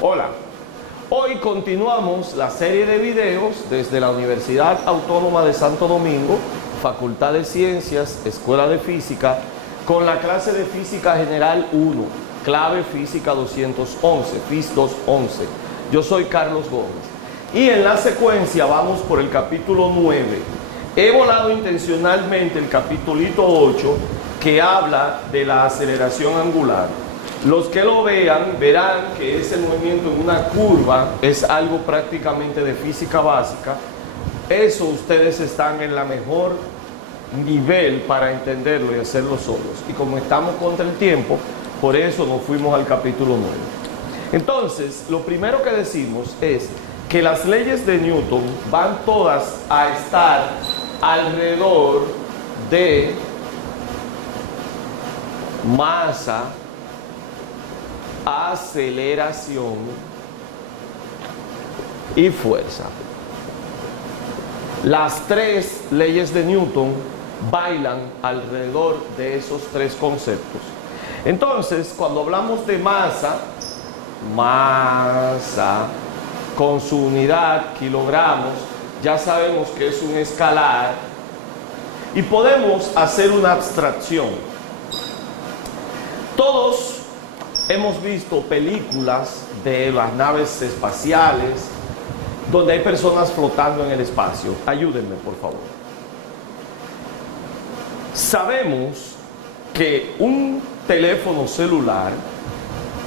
Hola, hoy continuamos la serie de videos desde la Universidad Autónoma de Santo Domingo, Facultad de Ciencias, Escuela de Física, con la clase de Física General 1, clave Física 211, FIS 211. Yo soy Carlos Gómez y en la secuencia vamos por el capítulo 9. He volado intencionalmente el capítulito 8 que habla de la aceleración angular. Los que lo vean verán que ese movimiento en una curva es algo prácticamente de física básica. Eso ustedes están en la mejor nivel para entenderlo y hacerlo solos. Y como estamos contra el tiempo, por eso nos fuimos al capítulo 9. Entonces, lo primero que decimos es que las leyes de Newton van todas a estar alrededor de masa, aceleración y fuerza. Las tres leyes de Newton bailan alrededor de esos tres conceptos. Entonces, cuando hablamos de masa con su unidad, kilogramos, ya sabemos que es un escalar y podemos hacer una abstracción. Todos hemos visto películas de las naves espaciales donde hay personas flotando en el espacio. Ayúdenme, por favor. Sabemos que un teléfono celular,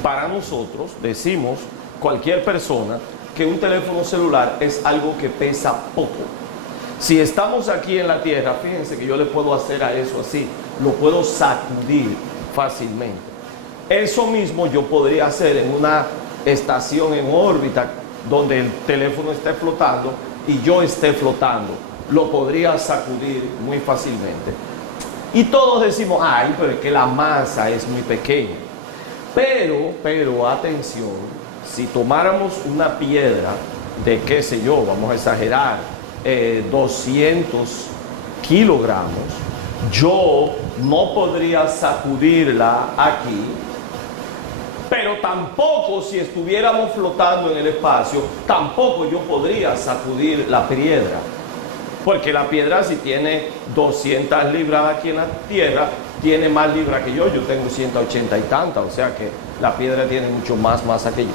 para nosotros, decimos, cualquier persona, que un teléfono celular es algo que pesa poco. Si estamos aquí en la Tierra, fíjense que yo le puedo hacer a eso así, lo puedo sacudir fácilmente. Eso mismo yo podría hacer en una estación en órbita donde el teléfono esté flotando y yo esté flotando. Lo podría sacudir muy fácilmente. Y todos decimos, ay, pero es que la masa es muy pequeña. Pero atención, si tomáramos una piedra de, qué sé yo, vamos a exagerar, 200 kilogramos, yo no podría sacudirla aquí, pero tampoco si estuviéramos flotando en el espacio, tampoco yo podría sacudir la piedra. Porque la piedra, si tiene 200 libras aquí en la Tierra, tiene más libras que yo tengo 180 y tantas, o sea que la piedra tiene mucho más masa que yo.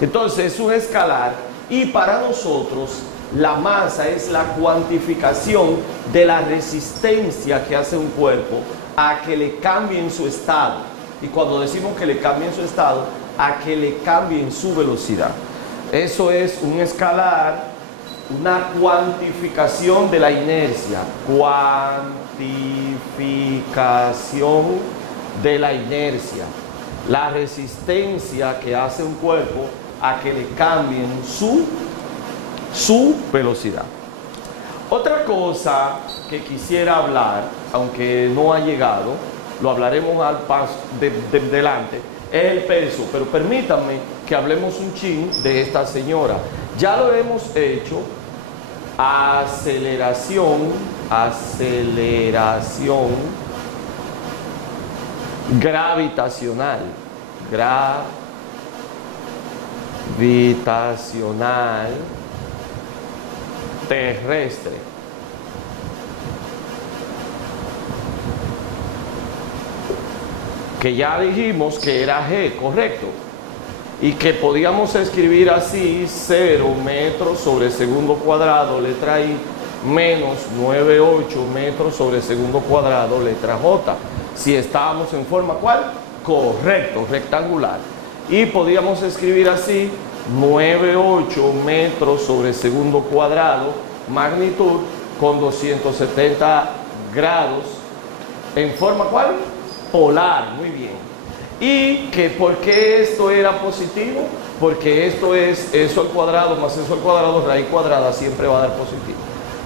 Entonces es un escalar y para nosotros la masa es la cuantificación de la resistencia que hace un cuerpo a que le cambien su estado. Y cuando decimos que le cambien su estado, a que le cambien su velocidad. Eso es un escalar, una cuantificación de la inercia. Cuantificación de la inercia. La resistencia que hace un cuerpo a que le cambien su velocidad. Otra cosa que quisiera hablar, aunque no ha llegado, lo hablaremos al paso delante, es el peso, pero permítanme que hablemos un chin de esta señora. Ya lo hemos hecho, aceleración gravitacional terrestre. Que ya dijimos que era G, correcto, y que podíamos escribir así: 0 metros sobre segundo cuadrado, letra I, menos 9,8 metros sobre segundo cuadrado, letra J. Si estábamos en forma, ¿cuál? Correcto, rectangular. Y podíamos escribir así: 9,8 metros sobre segundo cuadrado, magnitud, con 270 grados, en forma, ¿cuál? Polar. Muy bien. Y que ¿por qué esto era positivo? Porque esto es eso al cuadrado más eso al cuadrado, raíz cuadrada siempre va a dar positivo.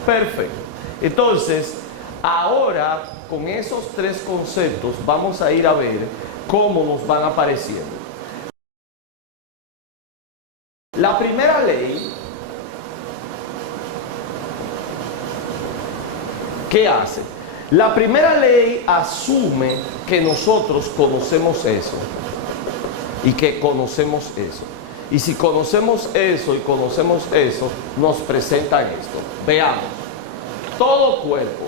Perfecto. Entonces, ahora con esos tres conceptos vamos a ir a ver cómo nos van apareciendo. La primera ley, ¿qué hace? La primera ley asume que nosotros conocemos eso y que conocemos eso. Y si conocemos eso y conocemos eso, nos presentan esto. Veamos, todo cuerpo.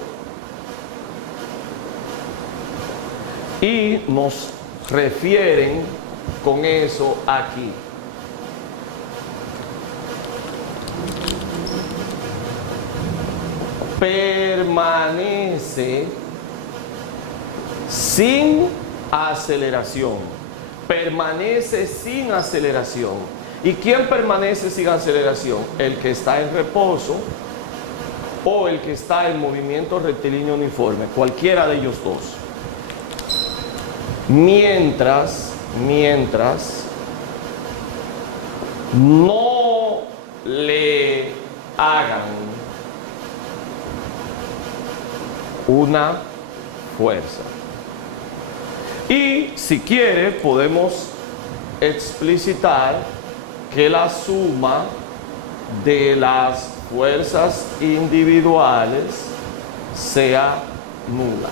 Y nos refieren con eso aquí. Permanece sin aceleración. Permanece sin aceleración. ¿Y quién permanece sin aceleración? El que está en reposo o el que está en movimiento rectilíneo uniforme, cualquiera de ellos dos. Mientras no le hagan una fuerza. Y si quiere podemos explicitar que la suma de las fuerzas individuales sea nula.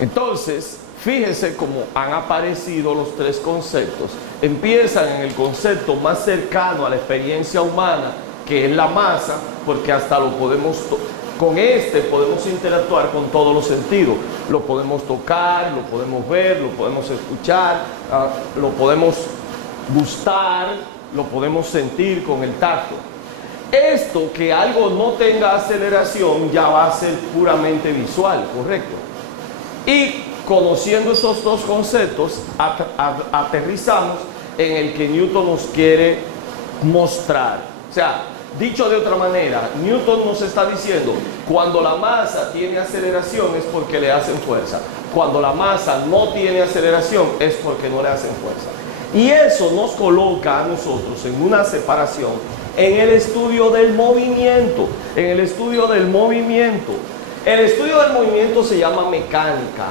Entonces, fíjese cómo han aparecido los tres conceptos. Empiezan en el concepto más cercano a la experiencia humana, que es la masa, porque hasta lo podemos con este podemos interactuar con todos los sentidos. Lo podemos tocar, lo podemos ver, lo podemos escuchar, lo podemos gustar, lo podemos sentir con el tacto. Esto, que algo no tenga aceleración, ya va a ser puramente visual, ¿correcto? Y conociendo esos dos conceptos, aterrizamos en el que Newton nos quiere mostrar. O sea, dicho de otra manera, Newton nos está diciendo, cuando la masa tiene aceleración es porque le hacen fuerza. Cuando la masa no tiene aceleración es porque no le hacen fuerza. Y eso nos coloca a nosotros en una separación en el estudio del movimiento. En el estudio del movimiento. El estudio del movimiento se llama mecánica.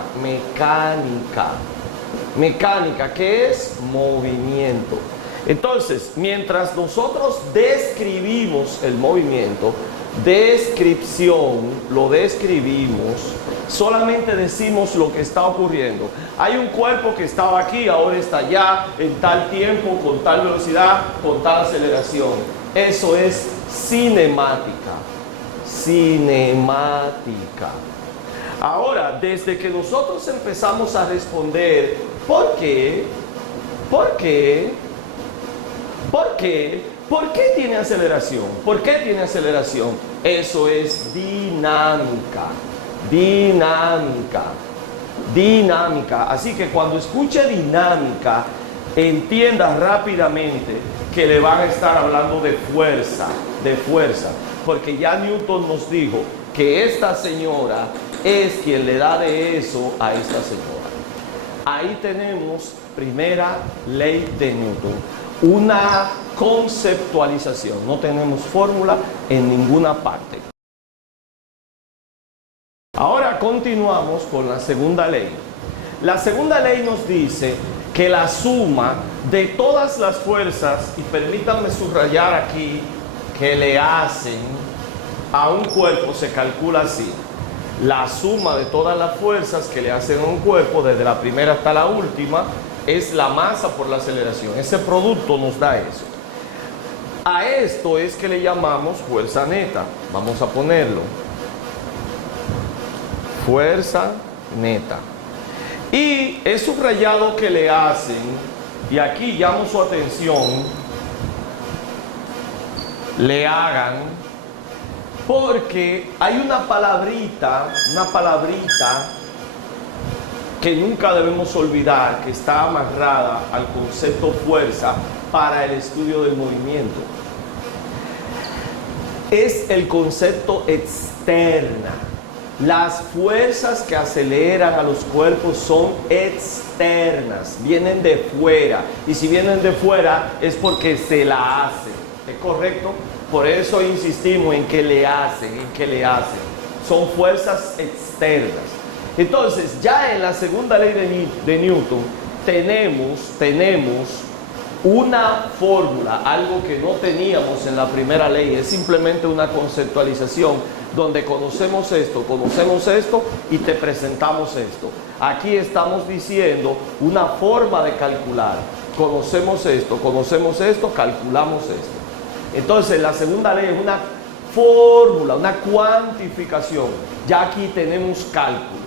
Mecánica, ¿qué es? Movimiento. Entonces, mientras nosotros describimos el movimiento, lo describimos, solamente decimos lo que está ocurriendo. Hay un cuerpo que estaba aquí, ahora está allá, en tal tiempo, con tal velocidad, con tal aceleración. Eso es cinemática. Ahora, desde que nosotros empezamos a responder, ¿por qué? ¿Por qué tiene aceleración? ¿Por qué tiene aceleración? Eso es dinámica. Así que cuando escuche dinámica, entienda rápidamente que le van a estar hablando de fuerza. Porque ya Newton nos dijo que esta señora es quien le da de eso a esta señora. Ahí tenemos primera ley de Newton. Una conceptualización. No tenemos fórmula en ninguna parte. Ahora continuamos con la segunda ley. La segunda ley nos dice que la suma de todas las fuerzas, y permítanme subrayar aquí, que le hacen a un cuerpo se calcula así. La suma de todas las fuerzas que le hacen a un cuerpo, desde la primera hasta la última, es la masa por la aceleración. Ese producto nos da eso. A esto es que le llamamos fuerza neta. Vamos a ponerlo. Fuerza neta. Y es subrayado que le hacen, y aquí llamo su atención, le hagan, porque hay una palabrita que nunca debemos olvidar, que está amarrada al concepto fuerza para el estudio del movimiento. Es el concepto externa. Las fuerzas que aceleran a los cuerpos son externas, vienen de fuera. Y si vienen de fuera es porque se la hacen. ¿Es correcto? Por eso insistimos en que le hacen, Son fuerzas externas. Entonces, ya en la segunda ley de Newton tenemos una fórmula, algo que no teníamos en la primera ley. Es simplemente una conceptualización donde conocemos esto y te presentamos esto. Aquí estamos diciendo una forma de calcular conocemos esto, calculamos esto. Entonces la segunda ley es una fórmula, una cuantificación. Ya aquí tenemos cálculo.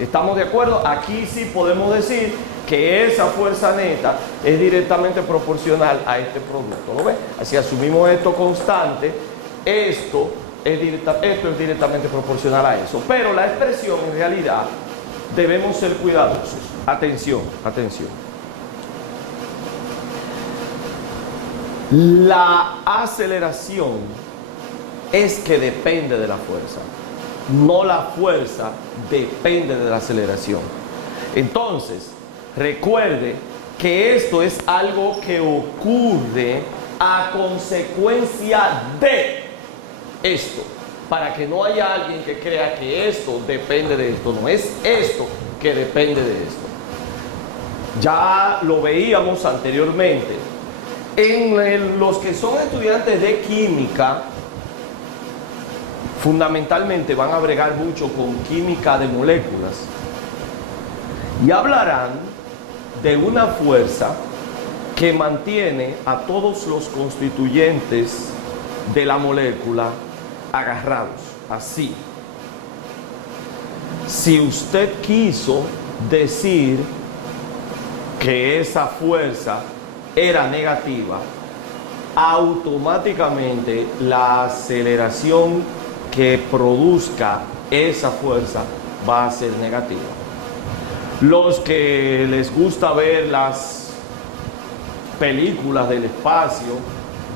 ¿Estamos de acuerdo? Aquí sí podemos decir que esa fuerza neta es directamente proporcional a este producto. ¿Lo ves? Así asumimos esto constante, esto es directamente proporcional a eso. Pero la expresión en realidad debemos ser cuidadosos. Atención, atención. La aceleración es que depende de la fuerza. No la fuerza depende de la aceleración. Entonces, recuerde que esto es algo que ocurre a consecuencia de esto. Para que no haya alguien que crea que esto depende de esto. No, es esto que depende de esto. Ya lo veíamos anteriormente. En los que son estudiantes de química, fundamentalmente van a bregar mucho con química de moléculas y hablarán de una fuerza que mantiene a todos los constituyentes de la molécula agarrados, así. Si usted quiso decir que esa fuerza era negativa, automáticamente la aceleración que produzca esa fuerza va a ser negativa. Los que les gusta ver las películas del espacio,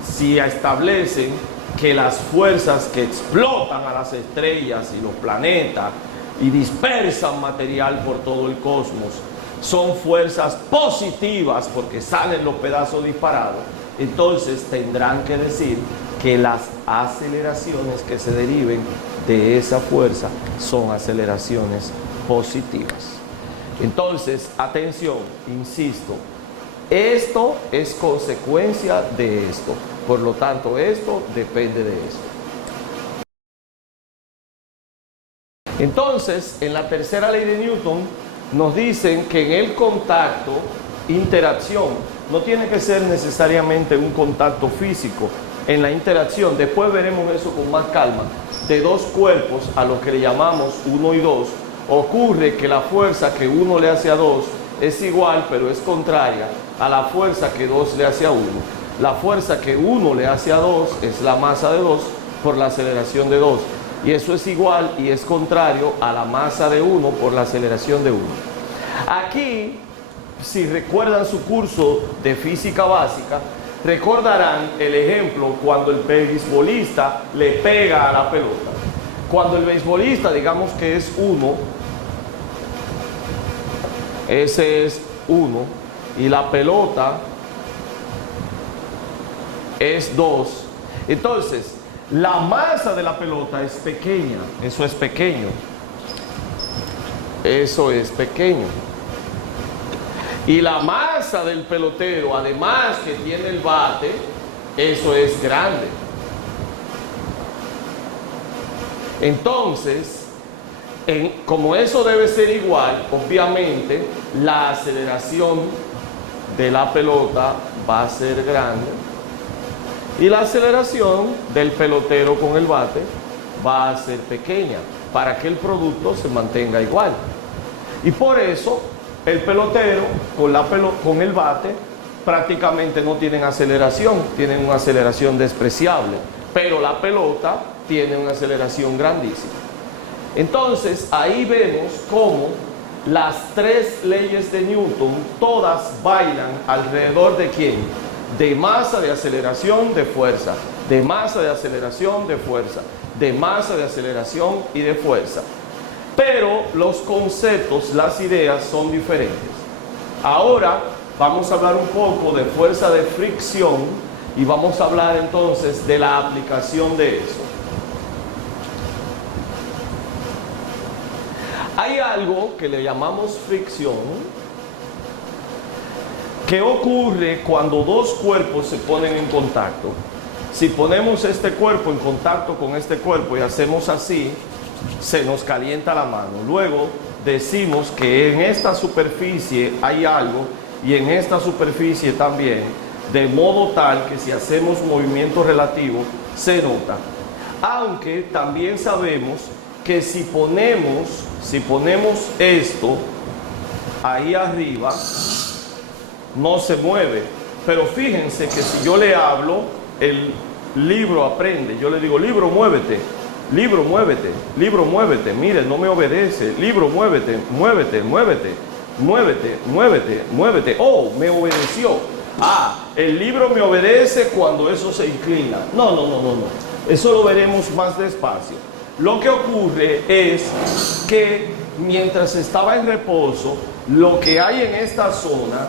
si establecen que las fuerzas que explotan a las estrellas y los planetas y dispersan material por todo el cosmos son fuerzas positivas porque salen los pedazos disparados, entonces tendrán que decir que las aceleraciones que se deriven de esa fuerza son aceleraciones positivas. Entonces, atención, insisto, esto es consecuencia de esto, por lo tanto esto depende de esto. Entonces, en la tercera ley de Newton nos dicen que en el contacto, interacción, no tiene que ser necesariamente un contacto físico. En la interacción, después veremos eso con más calma, de dos cuerpos a los que le llamamos 1 y 2, ocurre que la fuerza que 1 le hace a 2 es igual, pero es contraria a la fuerza que 2 le hace a 1. La fuerza que 1 le hace a 2 es la masa de 2 por la aceleración de 2. Y eso es igual y es contrario a la masa de 1 por la aceleración de 1. Aquí, si recuerdan su curso de física básica, recordarán el ejemplo cuando el beisbolista le pega a la pelota. Cuando el beisbolista, digamos que es 1, ese es 1, y la pelota es 2, entonces la masa de la pelota es pequeña, eso es pequeño, eso es pequeño. Y la masa del pelotero, además que tiene el bate, eso es grande. Entonces, como eso debe ser igual, obviamente la aceleración de la pelota va a ser grande. Y la aceleración del pelotero con el bate va a ser pequeña para que el producto se mantenga igual. Y por eso el pelotero con el bate prácticamente no tienen aceleración, tienen una aceleración despreciable, pero la pelota tiene una aceleración grandísima. Entonces ahí vemos cómo las tres leyes de Newton todas bailan alrededor de ¿quién? De masa, de aceleración, de fuerza, de masa, de aceleración, de fuerza, de masa, de aceleración y de fuerza. Pero los conceptos, las ideas son diferentes. Ahora vamos a hablar un poco de fuerza de fricción y vamos a hablar entonces de la aplicación de eso. Hay algo que le llamamos fricción, que ocurre cuando dos cuerpos se ponen en contacto. Si ponemos este cuerpo en contacto con este cuerpo y hacemos así, se nos calienta la mano. Luego decimos que en esta superficie hay algo y en esta superficie también, de modo tal que si hacemos movimiento relativo se nota. Aunque también sabemos que si ponemos esto ahí arriba, no se mueve. Pero fíjense que si yo le hablo, el libro aprende. Yo le digo, libro, muévete. Libro, muévete. Libro, muévete. Mire, no me obedece. Libro, muévete. Muévete, muévete. Muévete, muévete, muévete. Oh, me obedeció. Ah, el libro me obedece cuando eso se inclina. No. Eso lo veremos más despacio. Lo que ocurre es que mientras estaba en reposo, lo que hay en esta zona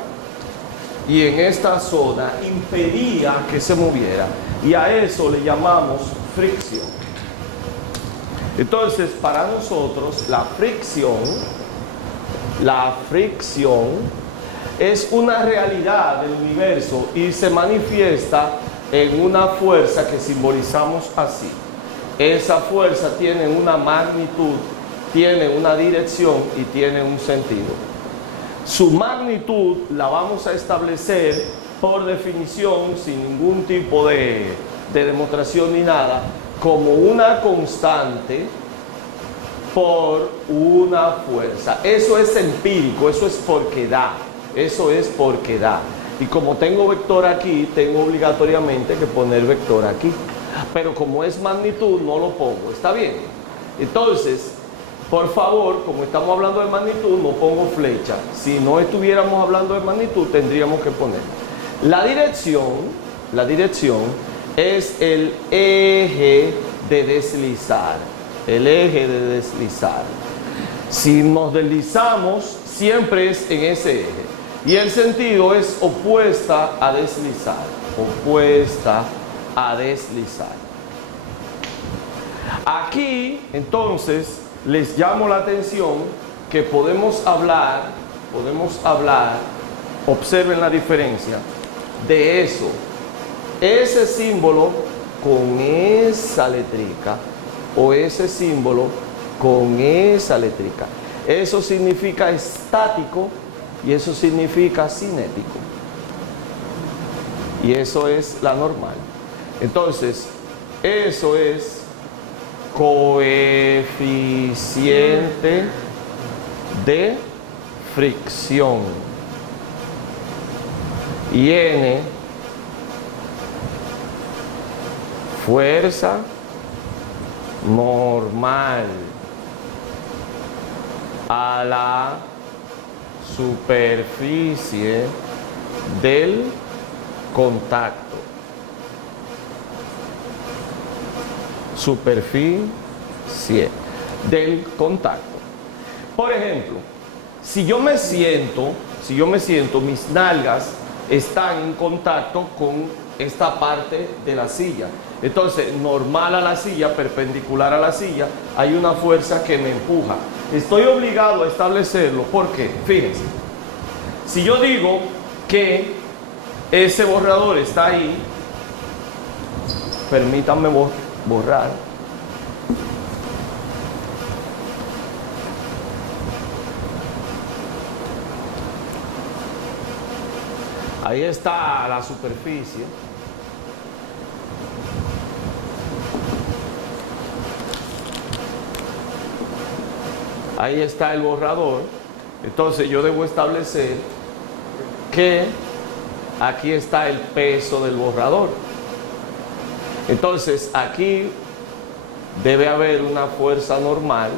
y en esta zona impedía que se moviera. Y a eso le llamamos fricción. Entonces, para nosotros, la fricción es una realidad del universo y se manifiesta en una fuerza que simbolizamos así. Esa fuerza tiene una magnitud, tiene una dirección y tiene un sentido. Su magnitud la vamos a establecer por definición, sin ningún tipo de demostración ni nada, como una constante por una fuerza. Eso es empírico, eso es porque da. Eso es porque da. Y como tengo vector aquí, tengo obligatoriamente que poner vector aquí. Pero como es magnitud, no lo pongo. ¿Está bien? Entonces, por favor, como estamos hablando de magnitud, no pongo flecha. Si no estuviéramos hablando de magnitud, tendríamos que poner. La dirección es el eje de deslizar. El eje de deslizar. Si nos deslizamos, siempre es en ese eje. Y el sentido es opuesta a deslizar. Opuesta a deslizar. Aquí, entonces, les llamo la atención que podemos hablar, observen la diferencia de eso. Ese símbolo con esa letrica o ese símbolo con esa letrica. Eso significa estático y eso significa cinético. Y eso es la normal. Entonces, eso es coeficiente de fricción. Y N, fuerza normal a la superficie del contacto. Superficie del contacto. Por ejemplo, si yo me siento, mis nalgas están en contacto con esta parte de la silla. Entonces, normal a la silla, perpendicular a la silla, hay una fuerza que me empuja. Estoy obligado a establecerlo. ¿Por qué? Fíjense. Si yo digo que ese borrador está ahí, permítanme borrar. Ahí está la superficie. Ahí está el borrador. Entonces yo debo establecer que aquí está el peso del borrador. Entonces aquí debe haber una fuerza normal,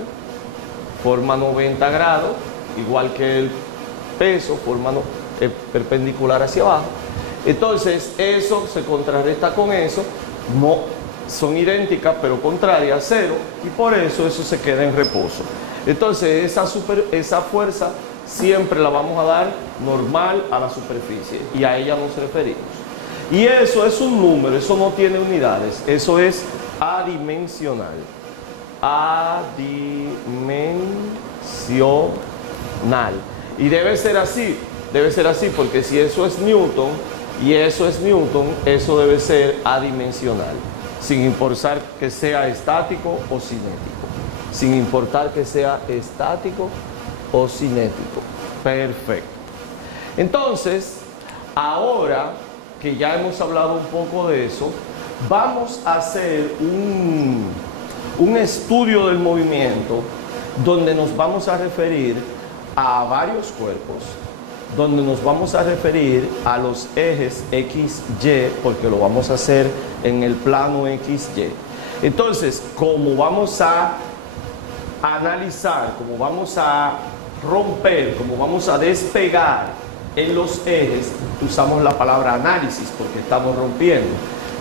forma 90 grados, igual que el peso, forma perpendicular hacia abajo. Entonces eso se contrarresta con eso, no son idénticas pero contrarias a cero, y por eso se queda en reposo. Entonces esa fuerza siempre la vamos a dar normal a la superficie y a ella nos referimos. Y eso es un número, eso no tiene unidades, eso es adimensional. Adimensional. Y debe ser así porque si eso es Newton y eso es Newton, eso debe ser adimensional, sin importar que sea estático o cinético. Sin importar que sea estático o cinético. Perfecto. Entonces, ahora que ya hemos hablado un poco de eso, vamos a hacer un estudio del movimiento donde nos vamos a referir a varios cuerpos, donde nos vamos a referir a los ejes X, Y, porque lo vamos a hacer en el plano X, Y. Entonces, como vamos a analizar, como vamos a romper, como vamos a despegar en los ejes, usamos la palabra análisis porque estamos rompiendo.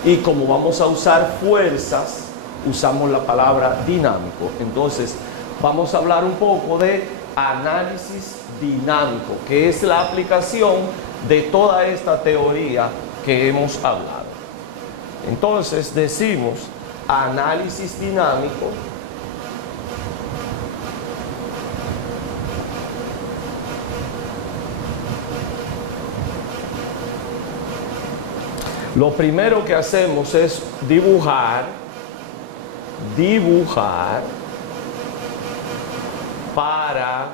Y como vamos a usar fuerzas, usamos la palabra dinámico. Entonces, vamos a hablar un poco de análisis dinámico, que es la aplicación de toda esta teoría que hemos hablado. Entonces, decimos análisis dinámico lo primero que hacemos es dibujar para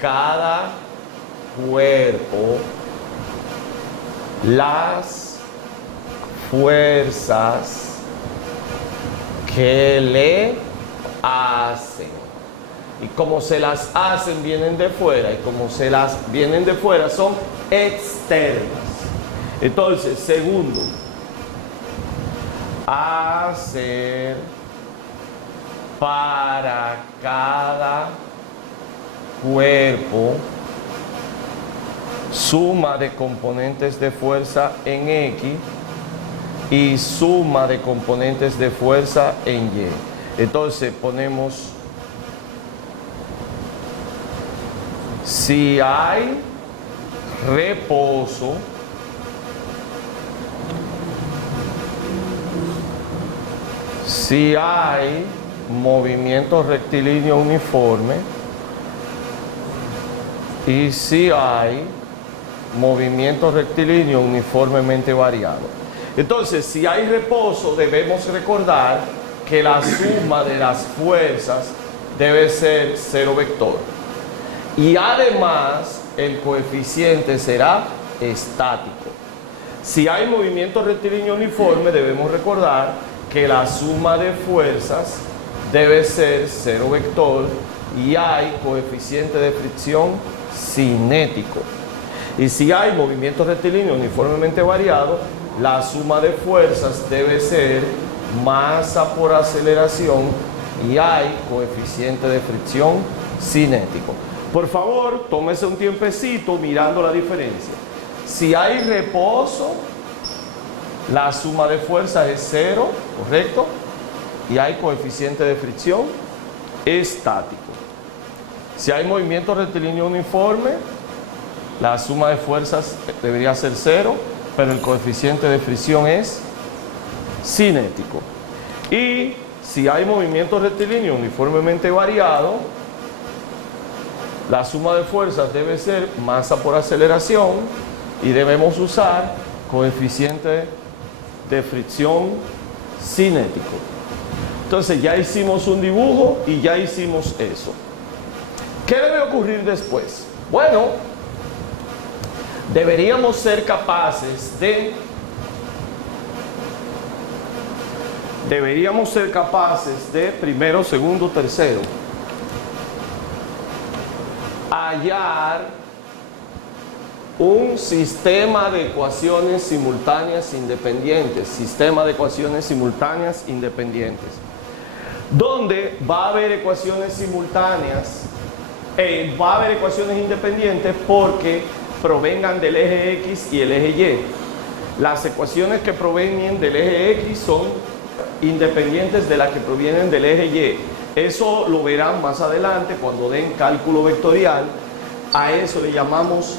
cada cuerpo las fuerzas que le hacen. Y como se las hacen vienen de fuera, y como se las vienen de fuera son externas. Entonces, segundo, hacer para cada cuerpo suma de componentes de fuerza en X y suma de componentes de fuerza en Y. Entonces ponemos, si hay reposo, si hay movimiento rectilíneo uniforme y si hay movimiento rectilíneo uniformemente variado. Entonces, si hay reposo, debemos recordar que la suma de las fuerzas debe ser cero vector. Y además, el coeficiente será estático. Si hay movimiento rectilíneo uniforme, debemos recordar que la suma de fuerzas debe ser cero vector y hay coeficiente de fricción cinético. Y si hay movimiento rectilíneo uniformemente variado, la suma de fuerzas debe ser masa por aceleración y hay coeficiente de fricción cinético. Por favor, tómese un tiempecito mirando la diferencia. Si hay reposo, la suma de fuerzas es cero, ¿correcto? Y hay coeficiente de fricción estático. Si hay movimiento rectilíneo uniforme, la suma de fuerzas debería ser cero, pero el coeficiente de fricción es cinético. Y si hay movimiento rectilíneo uniformemente variado, la suma de fuerzas debe ser masa por aceleración y debemos usar coeficiente de fricción cinético. Entonces ya hicimos un dibujo y ya hicimos eso. ¿Qué debe ocurrir después? Bueno, deberíamos ser capaces de primero, segundo, tercero, hallar un sistema de ecuaciones simultáneas independientes, donde va a haber ecuaciones simultáneas, va a haber ecuaciones independientes porque provengan del eje X y el eje Y. Las ecuaciones que provienen del eje X son independientes de las que provienen del eje Y. Eso lo verán más adelante cuando den cálculo vectorial. A eso le llamamos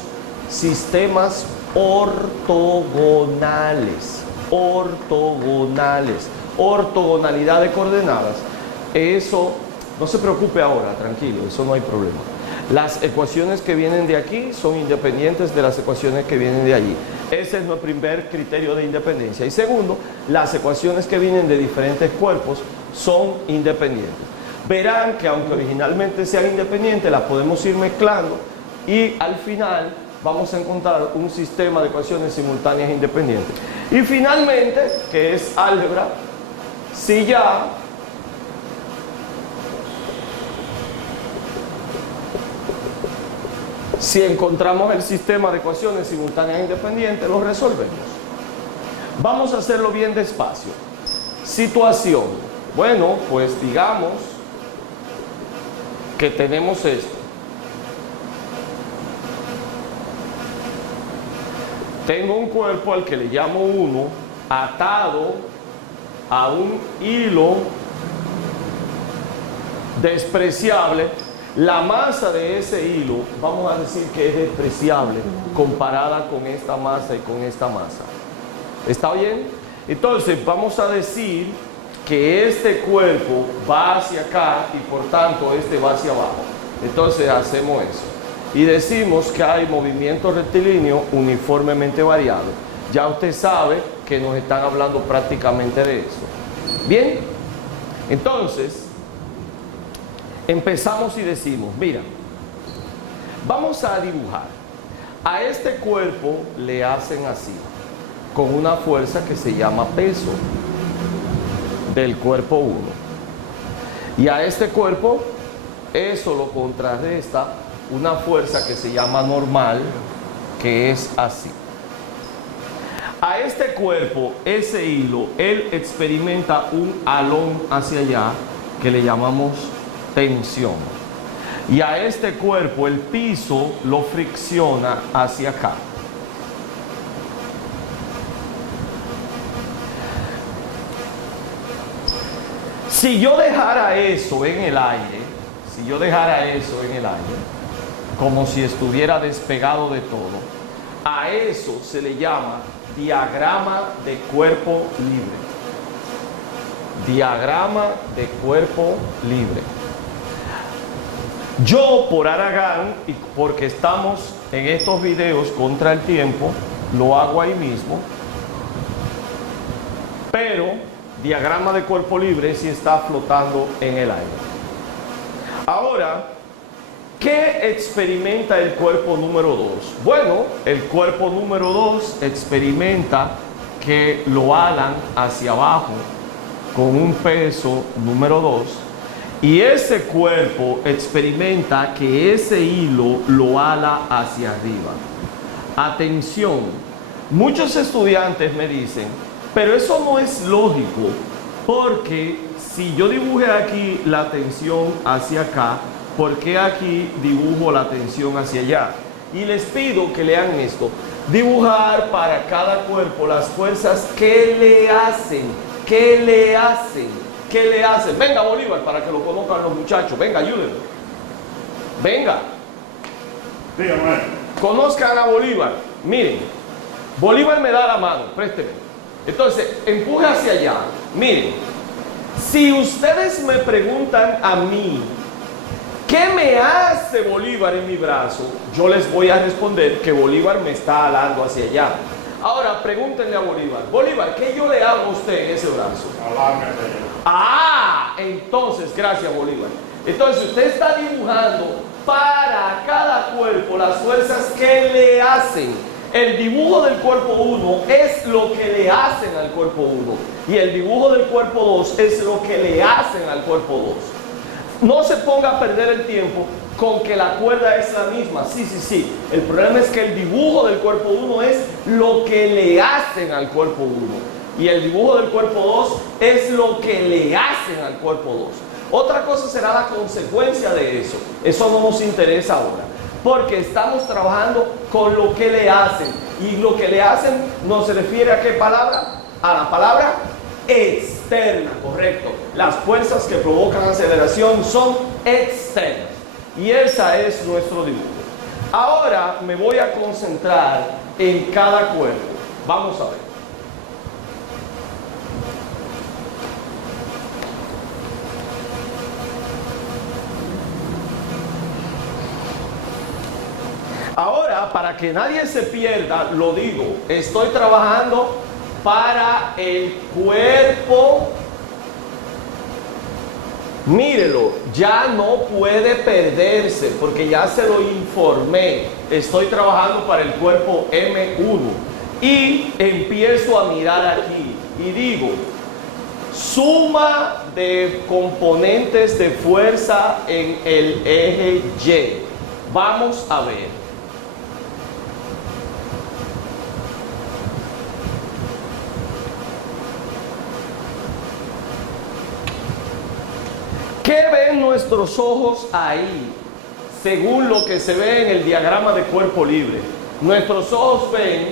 sistemas ortogonales. Ortogonalidad de coordenadas. Eso, no se preocupe ahora, tranquilo, eso no hay problema. Las ecuaciones que vienen de aquí son independientes de las ecuaciones que vienen de allí. Ese es nuestro primer criterio de independencia. Y segundo, las ecuaciones que vienen de diferentes cuerpos son independientes. Verán que aunque originalmente sean independientes, las podemos ir mezclando y al final vamos a encontrar un sistema de ecuaciones simultáneas independientes. Y finalmente, que es álgebra, si encontramos el sistema de ecuaciones simultáneas independientes, lo resolvemos. Vamos a hacerlo bien despacio. Situación. Bueno, pues digamos que tenemos esto. Tengo un cuerpo al que le llamo 1, atado a un hilo despreciable. La masa de ese hilo, vamos a decir que es despreciable comparada con esta masa y con esta masa. ¿Está bien? Entonces vamos a decir que este cuerpo va hacia acá y por tanto este va hacia abajo. Entonces hacemos eso. Y decimos que hay movimiento rectilíneo uniformemente variado. Ya usted sabe que nos están hablando prácticamente de eso. Bien, entonces empezamos y decimos, mira, vamos a dibujar. A este cuerpo le hacen así, con una fuerza que se llama peso del cuerpo 1. Y a este cuerpo, eso lo contrarresta una fuerza que se llama normal, que es así. A este cuerpo, ese hilo, él experimenta un alón hacia allá, que le llamamos tensión. Y a este cuerpo, el piso lo fricciona hacia acá. Si yo dejara eso en el aire, como si estuviera despegado de todo, a eso se le llama diagrama de cuerpo libre. Diagrama de cuerpo libre. Yo, por Aragán, y porque estamos en estos videos contra el tiempo, lo hago ahí mismo, pero diagrama de cuerpo libre sí está flotando en el aire. Ahora, ¿qué experimenta el cuerpo número 2? Bueno, el cuerpo número 2 experimenta que lo alan hacia abajo con un peso número 2, y ese cuerpo experimenta que ese hilo lo ala hacia arriba. Atención, muchos estudiantes me dicen, pero eso no es lógico, porque si yo dibujé aquí la tensión hacia acá, ¿por qué aquí dibujo la tensión hacia allá? Y les pido que lean esto. Dibujar para cada cuerpo las fuerzas que le hacen. ¿Qué le hacen? ¿Qué le hacen? Venga, Bolívar, para que lo conozcan los muchachos. Venga, ayúdenme. Venga. Dígame. Conozcan a Bolívar. Miren, Bolívar me da la mano, présteme. Entonces, empuje hacia allá. Miren, si ustedes me preguntan a mí, ¿qué me hace Bolívar en mi brazo? Yo les voy a responder que Bolívar me está alando hacia allá. Ahora, pregúntenle a Bolívar, Bolívar, ¿qué yo le hago a usted en ese brazo? Alarme. Ah, entonces, gracias Bolívar. Entonces, usted está dibujando para cada cuerpo las fuerzas que le hacen. El dibujo del cuerpo 1 es lo que le hacen al cuerpo 1 y el dibujo del cuerpo 2 es lo que le hacen al cuerpo 2. No se ponga a perder el tiempo con que la cuerda es la misma. Sí. El problema es que el dibujo del cuerpo 1 es lo que le hacen al cuerpo 1 y el dibujo del cuerpo 2 es lo que le hacen al cuerpo 2. Otra cosa será la consecuencia de eso. Eso no nos interesa ahora, porque estamos trabajando con lo que le hacen. Y lo que le hacen no se refiere a qué palabra, a la palabra externa, correcto. Las fuerzas que provocan aceleración son externas. Y ese es nuestro dibujo. Ahora me voy a concentrar en cada cuerpo. Vamos a ver. Ahora, para que nadie se pierda, lo digo, estoy trabajando para el cuerpo Mírelo, ya no puede perderse porque ya se lo informé. Estoy trabajando para el cuerpo M1 y empiezo a mirar aquí y digo, suma de componentes de fuerza en el eje Y. Vamos a ver. ¿Qué ven nuestros ojos ahí? Según lo que se ve en el diagrama de cuerpo libre. Nuestros ojos ven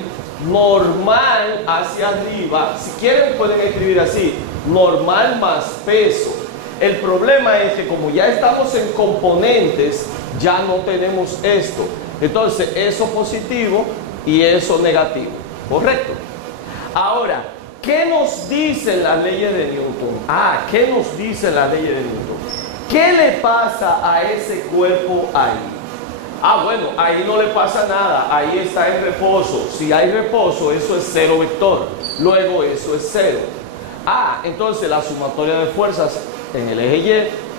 normal hacia arriba. Si quieren pueden escribir así, normal más peso. El problema es que como ya estamos en componentes, ya no tenemos esto. Entonces, eso positivo y eso negativo. ¿Correcto? Ahora, ¿qué nos dicen las leyes de Newton? ¿Qué nos dicen las leyes de Newton? ¿Qué le pasa a ese cuerpo ahí? Bueno, ahí no le pasa nada, ahí está en reposo. Si hay reposo, eso es cero vector. Luego eso es cero. Entonces la sumatoria de fuerzas en el eje Y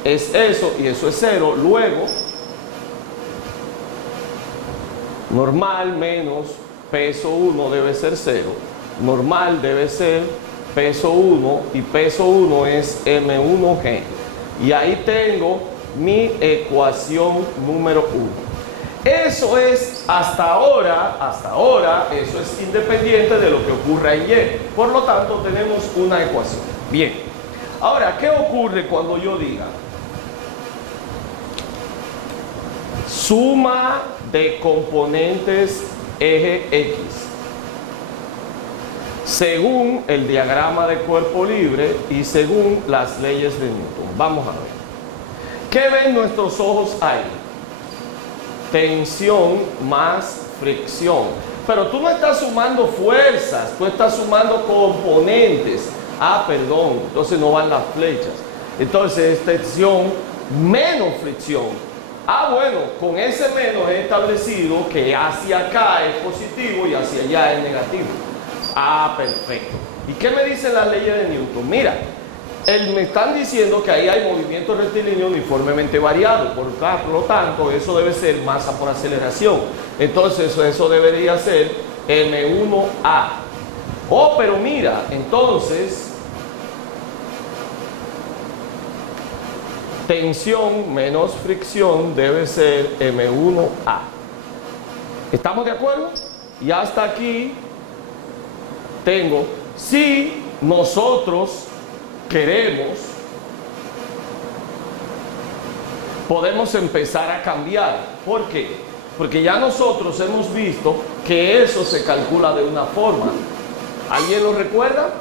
es eso y eso es cero. Luego, normal menos peso 1 debe ser cero. Normal debe ser peso 1 y peso 1 es M1G. Y ahí tengo mi ecuación número 1. Eso es hasta ahora, eso es independiente de lo que ocurra en Y. Por lo tanto, tenemos una ecuación. Bien. Ahora, ¿qué ocurre cuando yo diga suma de componentes eje X? Según el diagrama de cuerpo libre y según las leyes de Newton. Vamos a ver. ¿Qué ven nuestros ojos ahí? Tensión más fricción. Pero tú no estás sumando fuerzas, tú estás sumando componentes. Perdón, entonces no van las flechas. Entonces es tensión menos fricción. Bueno, con ese menos he establecido que hacia acá es positivo y hacia allá es negativo. Perfecto. ¿Y qué me dicen las leyes de Newton? Mira, me están diciendo que ahí hay movimiento rectilíneo uniformemente variado, por lo tanto, eso debe ser masa por aceleración. Entonces, eso debería ser M1A. Pero mira, entonces, tensión menos fricción debe ser M1A. ¿Estamos de acuerdo? Y hasta aquí tengo, si nosotros queremos, podemos empezar a cambiar. ¿Por qué? Porque ya nosotros hemos visto que eso se calcula de una forma. ¿Alguien lo recuerda?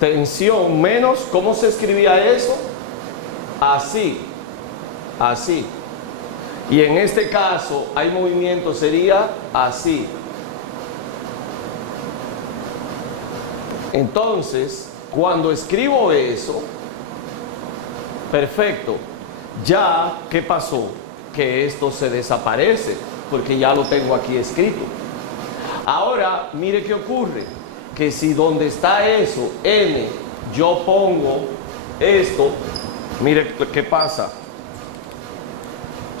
Tensión menos, ¿cómo se escribía eso? Así, así. Y en este caso hay movimiento, sería así. Entonces, cuando escribo eso, perfecto. Ya, ¿qué pasó? Que esto se desaparece, porque ya lo tengo aquí escrito. Ahora, mire qué ocurre. Que si donde está eso, N, yo pongo esto, mire qué pasa.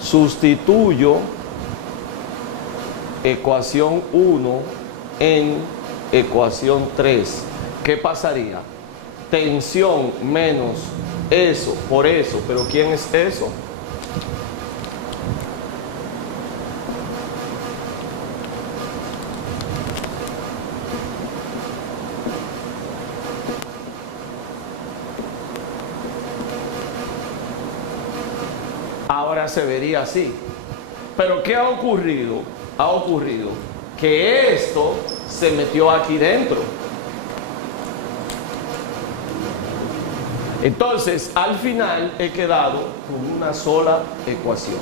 Sustituyo ecuación 1 en ecuación 3. ¿Qué pasaría? Tensión menos eso por eso. ¿Pero quién es eso? Ahora se vería así. Pero ¿qué ha ocurrido? Ha ocurrido que esto se metió aquí dentro. Entonces, al final he quedado con una sola ecuación.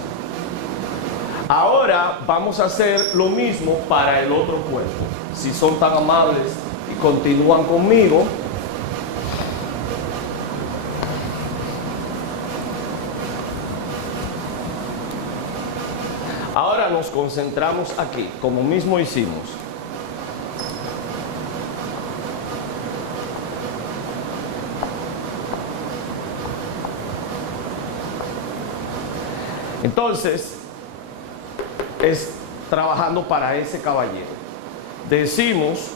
Ahora vamos a hacer lo mismo para el otro cuerpo. Si son tan amables y continúan conmigo. nos concentramos aquí, como mismo hicimos. Entonces, es trabajando para ese caballero. Decimos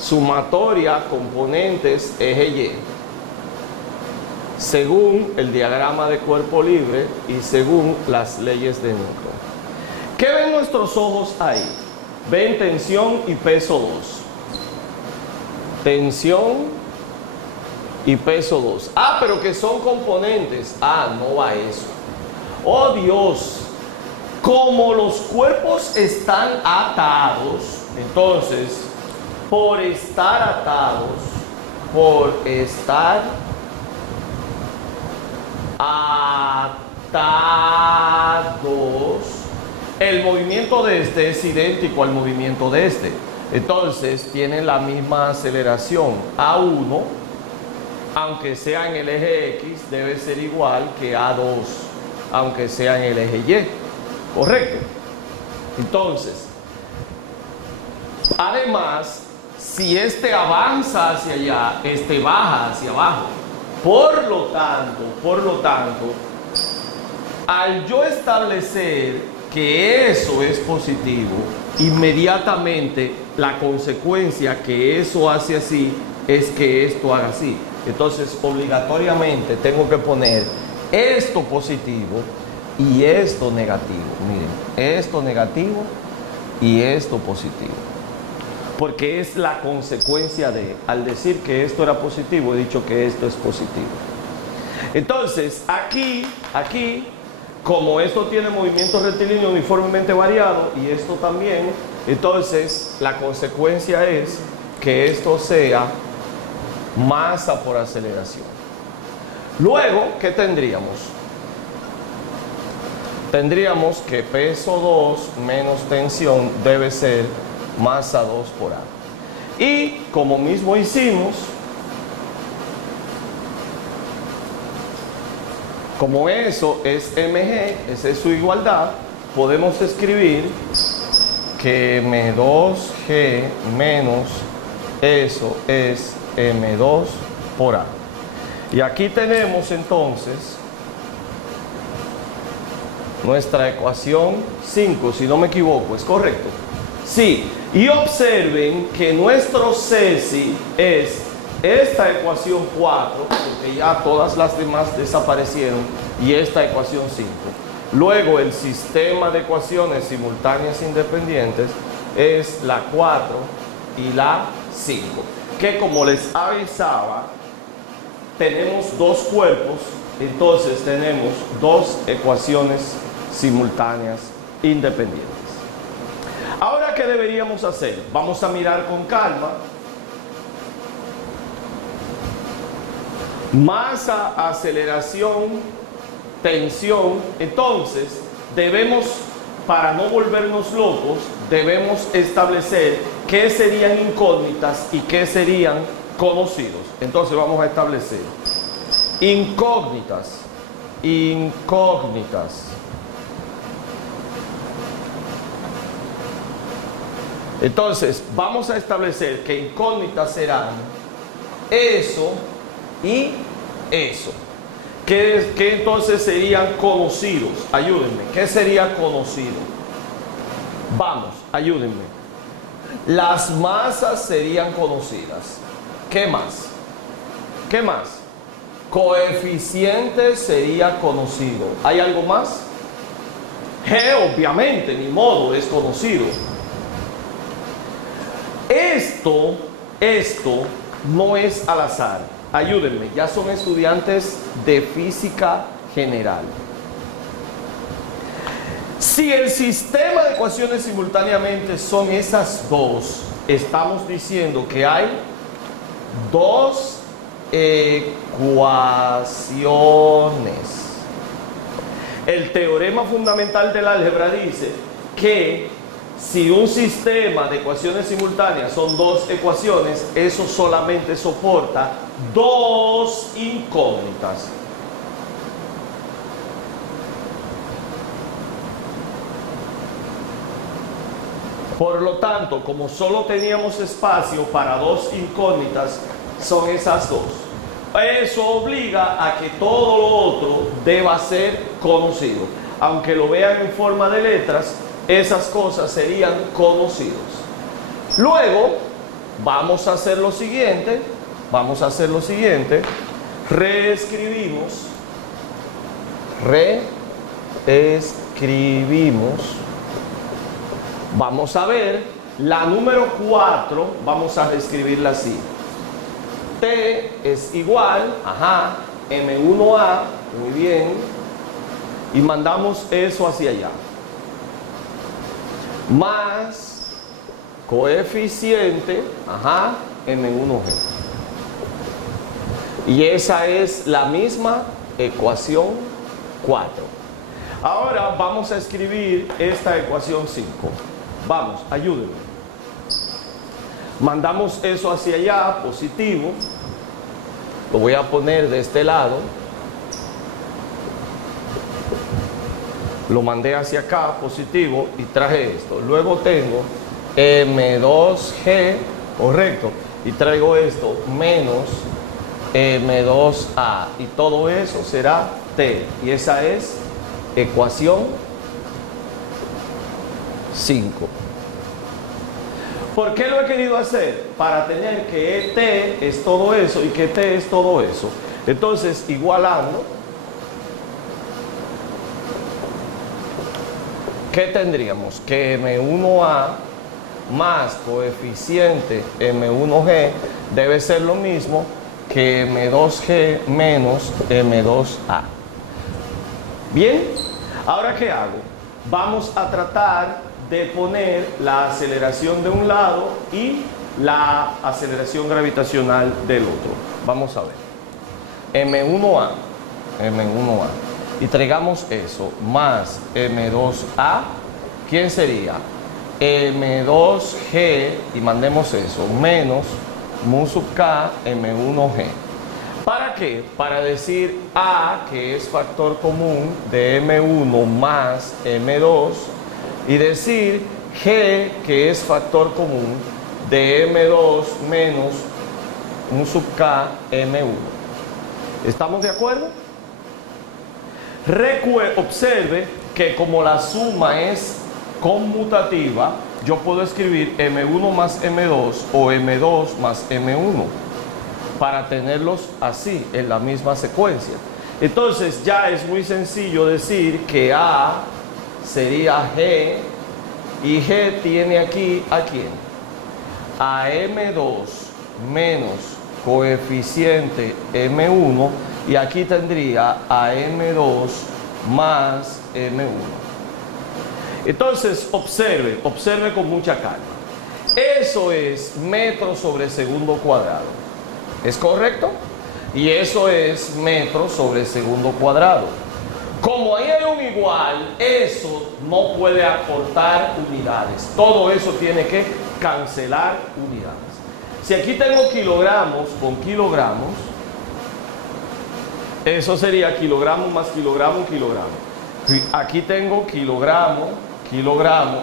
sumatoria componentes eje Y, según el diagrama de cuerpo libre y según las leyes de Newton. ¿Qué ven nuestros ojos ahí? Ven tensión y peso 2. Tensión y peso 2. Ah, pero que son componentes. Ah, no va eso. Oh Dios, como los cuerpos están atados, entonces, por estar atados, el movimiento de este es idéntico al movimiento de este. Entonces, tienen la misma aceleración. A1, aunque sea en el eje X, debe ser igual que A2, aunque sea en el eje Y. ¿Correcto? Entonces, además, si este avanza hacia allá, este baja hacia abajo. Por lo tanto, al yo establecer que eso es positivo, inmediatamente la consecuencia que eso hace así es que esto haga así. Entonces, obligatoriamente tengo que poner esto positivo y esto negativo. Miren, esto negativo y esto positivo. Porque es la consecuencia de, al decir que esto era positivo, he dicho que esto es positivo. Entonces, aquí, como esto tiene movimiento rectilíneo uniformemente variado y esto también, entonces la consecuencia es que esto sea masa por aceleración. Luego, ¿qué tendríamos? Tendríamos que peso 2 menos tensión debe ser masa 2 por A. Y como mismo hicimos, como eso es mg, esa es su igualdad, podemos escribir que m2g menos eso es m2 por A. Y aquí tenemos entonces nuestra ecuación 5, si no me equivoco, ¿es correcto? Sí, y observen que nuestro cesi es esta ecuación 4, porque ya todas las demás desaparecieron, y esta ecuación 5. Luego el sistema de ecuaciones simultáneas independientes es la 4 y la 5, que como les avisaba, tenemos dos cuerpos, entonces tenemos dos ecuaciones simultáneas independientes. Ahora, ¿qué deberíamos hacer? Vamos a mirar con calma. Masa, aceleración, tensión. Entonces, debemos, para no volvernos locos, debemos establecer qué serían incógnitas y qué serían conocidos. Entonces, vamos a establecer incógnitas. Entonces, vamos a establecer que incógnitas serán eso y eso. ¿Qué entonces serían conocidos? Ayúdenme. ¿Qué sería conocido? Vamos, ayúdenme. Las masas serían conocidas. ¿Qué más? ¿Qué más? Coeficiente sería conocido. ¿Hay algo más? G, obviamente, ni modo, es conocido. Esto no es al azar. Ayúdenme, ya son estudiantes de física general. Si el sistema de ecuaciones simultáneamente son esas dos, estamos diciendo que hay dos ecuaciones. El teorema fundamental del álgebra dice que si un sistema de ecuaciones simultáneas son dos ecuaciones, eso solamente soporta dos incógnitas. Por lo tanto, como solo teníamos espacio para dos incógnitas, son esas dos. Eso obliga a que todo lo otro deba ser conocido. Aunque lo vean en forma de letras, esas cosas serían conocidos. Luego, vamos a hacer lo siguiente. Reescribimos. Vamos a ver, la número 4, vamos a reescribirla así. T es igual, M1A, muy bien, y mandamos eso hacia allá. Más coeficiente, M1G. Y esa es la misma ecuación 4. Ahora vamos a escribir esta ecuación 5. Vamos, ayúdenme. Mandamos eso hacia allá, positivo. Lo voy a poner de este lado. Lo mandé hacia acá, positivo, y traje esto. Luego tengo M2G, correcto, y traigo esto, menos M2A. Y todo eso será T. Y esa es ecuación 5. ¿Por qué lo he querido hacer? Para tener que T es todo eso y que T es todo eso. Entonces, igualando, ¿qué tendríamos? Que M1A más coeficiente M1G debe ser lo mismo que M2G menos M2A. Bien, ¿ahora qué hago? Vamos a tratar de poner la aceleración de un lado y la aceleración gravitacional del otro. Vamos a ver. M1A. Y traigamos eso, más M2A. ¿Quién sería? M2G, y mandemos eso, menos mu sub K M1G. ¿Para qué? Para decir A, que es factor común de M1 más M2, y decir G, que es factor común de M2 menos mu sub K M1. ¿Estamos de acuerdo? Observe que como la suma es conmutativa, yo puedo escribir M1 más M2 o M2 más M1 para tenerlos así, en la misma secuencia. Entonces ya es muy sencillo decir que A sería G, y G tiene aquí ¿a quién? A M2 menos coeficiente M1, y aquí tendría a M2 más M1. Entonces observe con mucha calma. Eso es metros sobre segundo cuadrado. ¿Es correcto? Y eso es metros sobre segundo cuadrado. Como ahí hay un igual, eso no puede aportar unidades. Todo eso tiene que cancelar unidades. Si aquí tengo kilogramos con kilogramos, eso sería kilogramo más kilogramo, kilogramo. Aquí tengo kilogramo,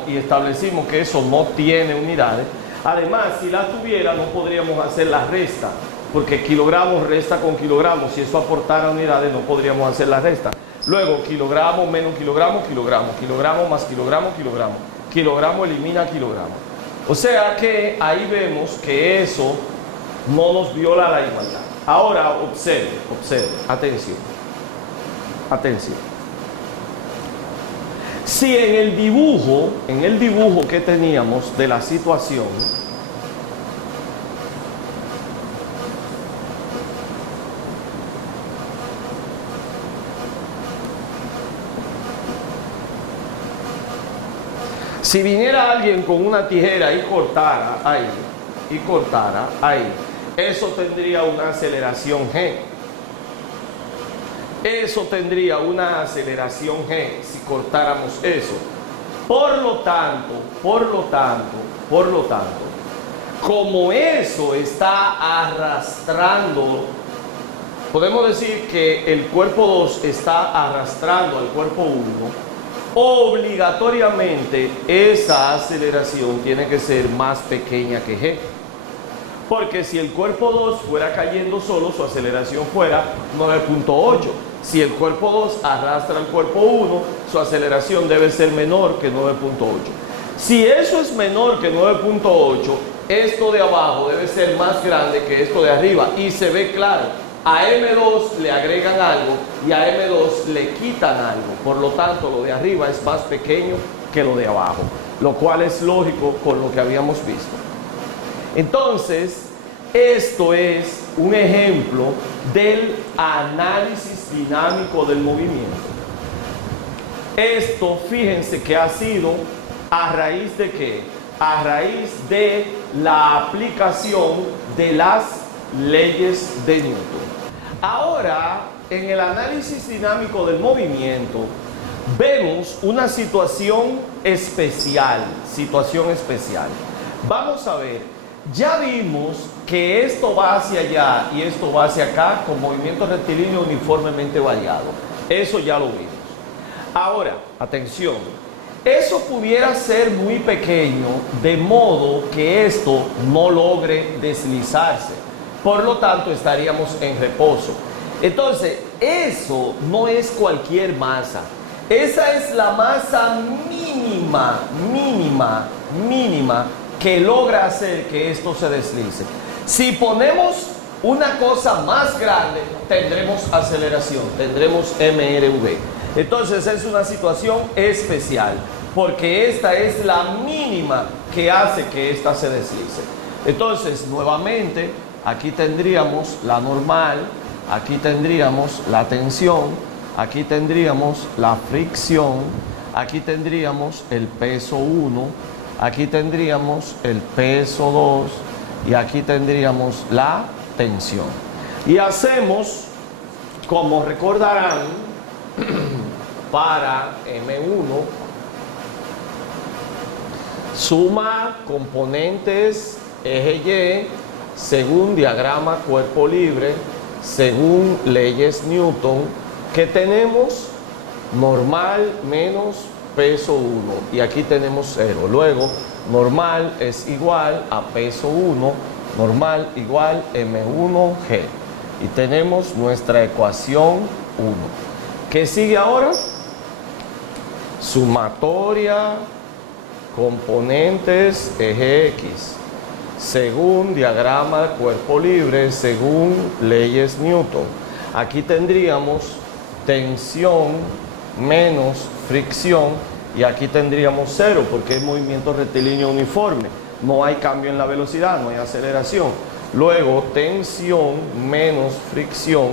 y establecimos que eso no tiene unidades. Además, si la tuviera, no podríamos hacer la resta, porque kilogramos resta con kilogramos. Si eso aportara unidades, no podríamos hacer la resta. Luego, kilogramo menos kilogramo, kilogramo más kilogramo, kilogramo elimina kilogramo. O sea que ahí vemos que eso no nos viola la igualdad. Ahora observe, atención. Si en el dibujo que teníamos de la situación, si viniera alguien con una tijera y cortara ahí, eso tendría una aceleración G. Eso tendría una aceleración G si cortáramos eso. Por lo tanto, como eso está arrastrando, podemos decir que el cuerpo 2 está arrastrando al cuerpo 1. obligatoriamente esa aceleración tiene que ser más pequeña que g. Porque si el cuerpo 2 fuera cayendo solo, su aceleración fuera 9.8. Si el cuerpo 2 arrastra al cuerpo 1, su aceleración debe ser menor que 9.8. Si eso es menor que 9.8, esto de abajo debe ser más grande que esto de arriba. Y se ve claro, a M2 le agregan algo y a M2 le quitan algo. Por lo tanto, lo de arriba es más pequeño que lo de abajo, lo cual es lógico con lo que habíamos visto. Entonces, esto es un ejemplo del análisis dinámico del movimiento. Esto, fíjense que ha sido a raíz de ¿qué? A raíz de la aplicación de las leyes de Newton. Ahora, en el análisis dinámico del movimiento, vemos una situación especial. Vamos a ver, ya vimos que esto va hacia allá y esto va hacia acá con movimiento rectilíneo uniformemente variado. Eso ya lo vimos. Ahora, atención, eso pudiera ser muy pequeño de modo que esto no logre deslizarse. Por lo tanto, estaríamos en reposo. Entonces, eso no es cualquier masa. Esa es la masa mínima que logra hacer que esto se deslice. Si ponemos una cosa más grande, tendremos aceleración, tendremos MRV. Entonces es una situación especial, porque esta es la mínima que hace que esta se deslice. Entonces, nuevamente, aquí tendríamos la normal, aquí tendríamos la tensión, aquí tendríamos la fricción, aquí tendríamos el peso 1, aquí tendríamos el peso 2 y aquí tendríamos la tensión. Y hacemos, como recordarán, para M1, suma componentes eje Y según diagrama cuerpo libre, según leyes Newton, que tenemos normal menos peso 1 y aquí tenemos 0. Luego, normal es igual a peso 1, normal igual M1G. Y tenemos nuestra ecuación 1. ¿Qué sigue ahora? Sumatoria componentes eje X según diagrama cuerpo libre, según leyes Newton. Aquí tendríamos tensión menos fricción y aquí tendríamos 0 porque es movimiento rectilíneo uniforme. No hay cambio en la velocidad, no hay aceleración. Luego tensión menos fricción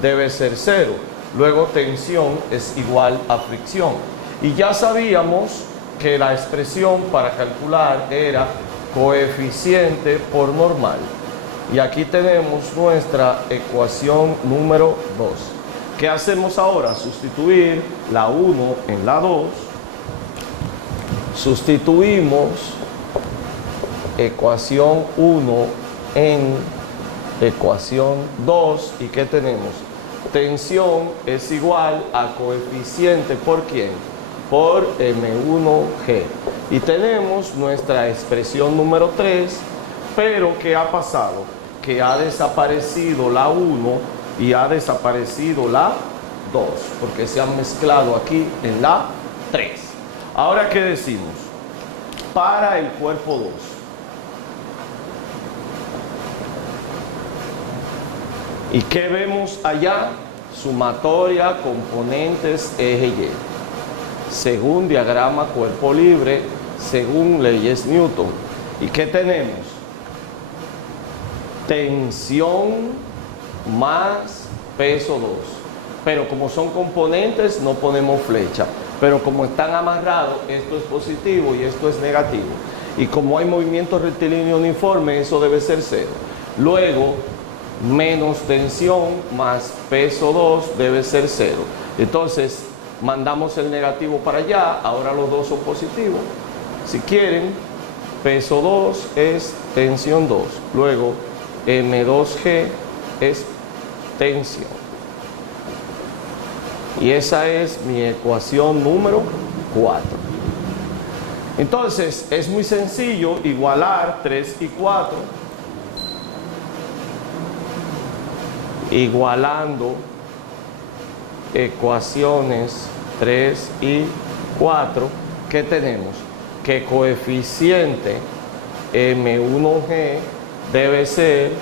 debe ser 0. Luego tensión es igual a fricción. Y ya sabíamos que la expresión para calcular era coeficiente por normal. Y aquí tenemos nuestra ecuación número 2. ¿Qué hacemos ahora? Sustituir la 1 en la 2. Sustituimos ecuación 1 en ecuación 2. ¿Y qué tenemos? Tensión es igual a coeficiente ¿por quién? Por M1G. Y tenemos nuestra expresión número 3, pero ¿qué ha pasado? Que ha desaparecido la 1 y ha desaparecido la 2, porque se han mezclado aquí en la 3. Ahora, ¿qué decimos? Para el cuerpo 2. ¿Y qué vemos allá? Sumatoria componentes eje Y. Según diagrama cuerpo libre, según leyes Newton. ¿Y qué tenemos? Tensión más peso 2. Pero como son componentes, no ponemos flecha. Pero como están amarrados, esto es positivo y esto es negativo. Y como hay movimiento rectilíneo uniforme, eso debe ser 0. Luego, menos tensión más peso 2 debe ser 0. Entonces, mandamos el negativo para allá, ahora los dos son positivos. Si quieren, peso 2 es tensión 2. Luego, M2G es tensión. Y esa es mi ecuación número 4. Entonces, es muy sencillo igualar 3 y 4. Igualando ecuaciones 3 y 4, ¿qué tenemos? Que coeficiente M1G debe ser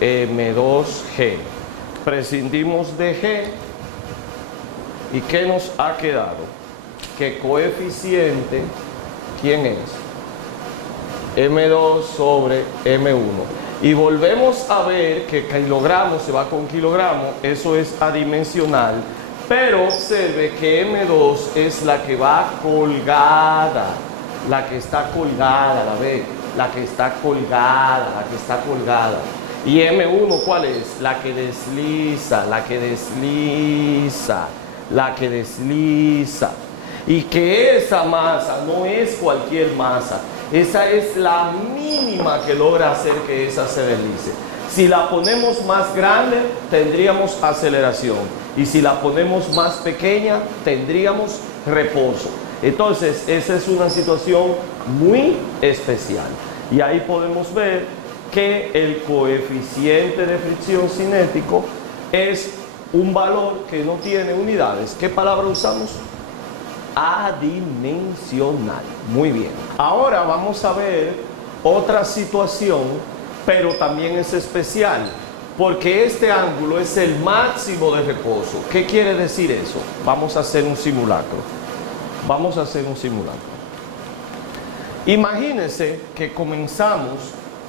M2G. Prescindimos de G y ¿qué nos ha quedado? Que coeficiente, ¿quién es? M2 sobre M1. Y volvemos a ver que kilogramo se va con kilogramo, eso es adimensional, pero observe que M2 es la que va colgada, la que está colgada, la ve, la que está colgada, la que está colgada. Y M1, ¿cuál es? La que desliza, la que desliza, la que desliza. Y que esa masa no es cualquier masa, esa es la mínima que logra hacer que esa se deslice. Si la ponemos más grande, tendríamos aceleración. Y si la ponemos más pequeña, tendríamos reposo. Entonces, esa es una situación muy especial. Y ahí podemos ver que el coeficiente de fricción cinético es un valor que no tiene unidades. ¿Qué palabra usamos? Adimensional. Muy bien. Ahora vamos a ver otra situación, pero también es especial, porque este ángulo es el máximo de reposo. ¿Qué quiere decir eso? Vamos a hacer un simulacro. Vamos a hacer un simulacro. Imagínense que comenzamos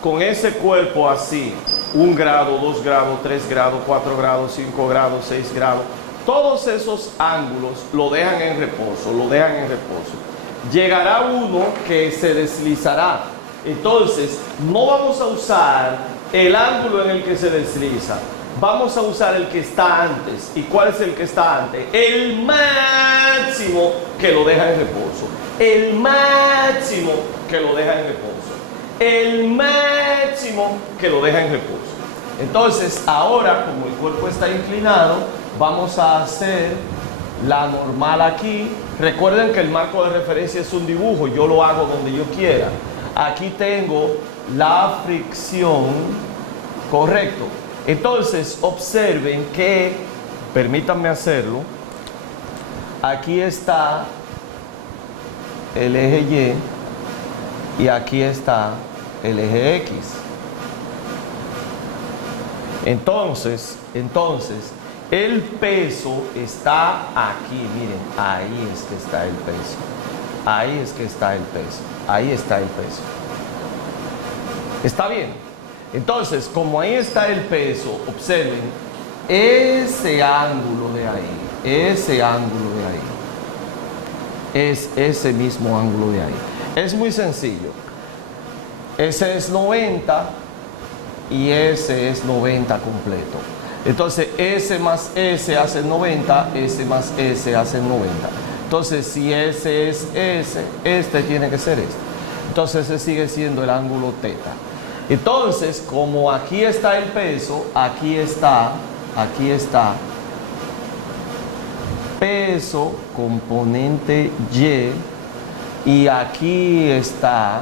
con ese cuerpo así, 1 grado, 2 grados, 3 grados, 4 grados, 5 grados, 6 grados. Todos esos ángulos lo dejan en reposo, lo dejan en reposo. Llegará uno que se deslizará. Entonces, no vamos a usar el ángulo en el que se desliza. Vamos a usar el que está antes. ¿Y cuál es el que está antes? El máximo que lo deja en reposo. El máximo que lo deja en reposo. El máximo que lo deja en reposo. Entonces, ahora, como el cuerpo está inclinado, vamos a hacer la normal aquí. Recuerden que el marco de referencia es un dibujo, yo lo hago donde yo quiera. Aquí tengo la fricción, correcto. Entonces, observen que, permítanme hacerlo, aquí está el eje Y y aquí está el eje X. Entonces, el peso está aquí, miren, ahí es que está el peso. Ahí es que está el peso. Ahí está el peso. ¿Está bien? Entonces, como ahí está el peso, observen, ese ángulo de ahí, es ese mismo ángulo de ahí. Es muy sencillo. Ese es 90 y ese es 90 completo. Entonces, S más S hace 90, S más S hace 90. Entonces, si ese es S, este tiene que ser este. Entonces, ese sigue siendo el ángulo teta. Entonces, como aquí está el peso, aquí está peso componente y aquí está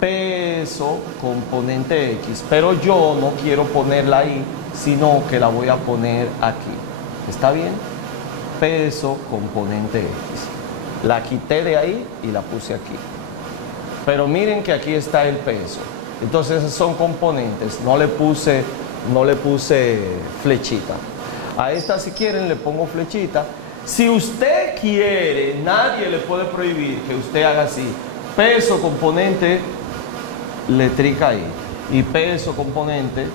peso componente X, pero yo no quiero ponerla ahí, sino que la voy a poner aquí. ¿Está bien? Peso componente X. La quité de ahí y la puse aquí. Pero miren que aquí está el peso. Entonces esos son componentes. No le puse flechita. A esta, si quieren, le pongo flechita. Si usted quiere, nadie le puede prohibir que usted haga así. Peso componente, letrica I. Y peso componente,